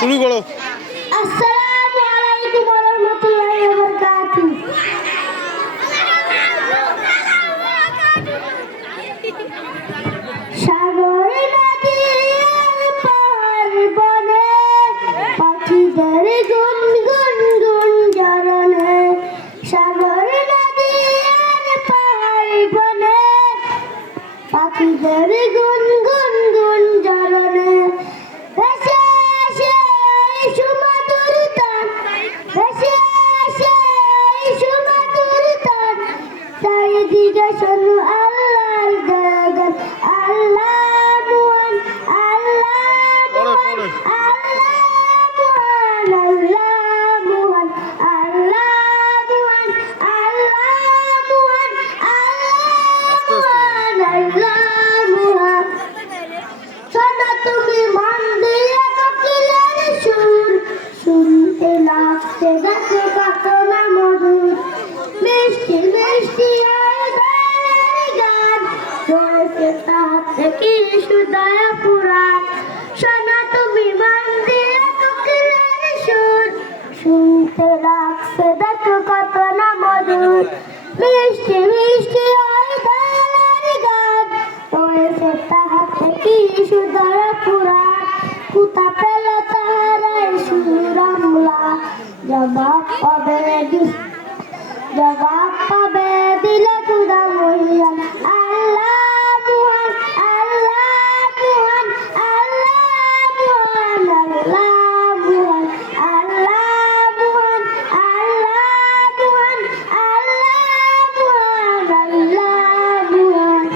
শুরু করো। আসসালামু আলাইকুম ওয়া রাহমাতুল্লাহি ওয়া বারাকাতুহু। সাগর নদী পার বনে পাখিদের গুনগুন গুঞ্জরণে, সাগর নদী পার বনে পাখিদের গুনগুন গুঞ্জরণে, ভেসে আসে এই সুমধুর তান, ভেসে আসে এই সুমধুর তান, চারিদিকে শোনো আল্লাহর গান, আল্লাহ মহান, আল্লাহ মহান, আল্লাহ মহান, আল্লাহ মহান, আল্লাহ মহান, আল্লাহ মহান। শোনো তুমি মন দিয়ে কোকিলের সুর, শুনতে লাগছে গাছে কত না মধুর, মিষ্টি মিষ্টি আয়োজনের গান, রয়েছে তাতে কি সুদয় পুরাণ। শোনো তুমি মন দিয়ে কোকিলের সুর, শুনতে লাগছে দেখো কত না মধুর, মিষ্টি মিষ্টি আয়োজনের গান, রয়েছে তাহাতে কি সুদয় পুরাণ। কুতা পেল তাহারাই সুরমলা, জবাব পাবে জবাব পাবে দিলে খুদা মহিয়ান, আল্লাহ মহান, আল্লাহ মহান, আল্লাহ মহান, আল্লাহ মহান, আল্লাহ মহান, আল্লাহ মহান, আল্লাহ মহান, আল্লাহ মহান।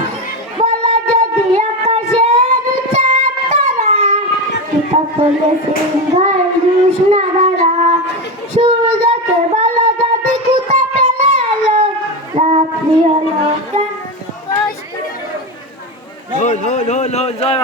বলো যদি আকাশের চাঁদ তারা, পিতা করলে সিংহের জুস্নারা, সূর্যকে বলো যদি কুতা পেলে এলো, রাত্রি হলো কেন?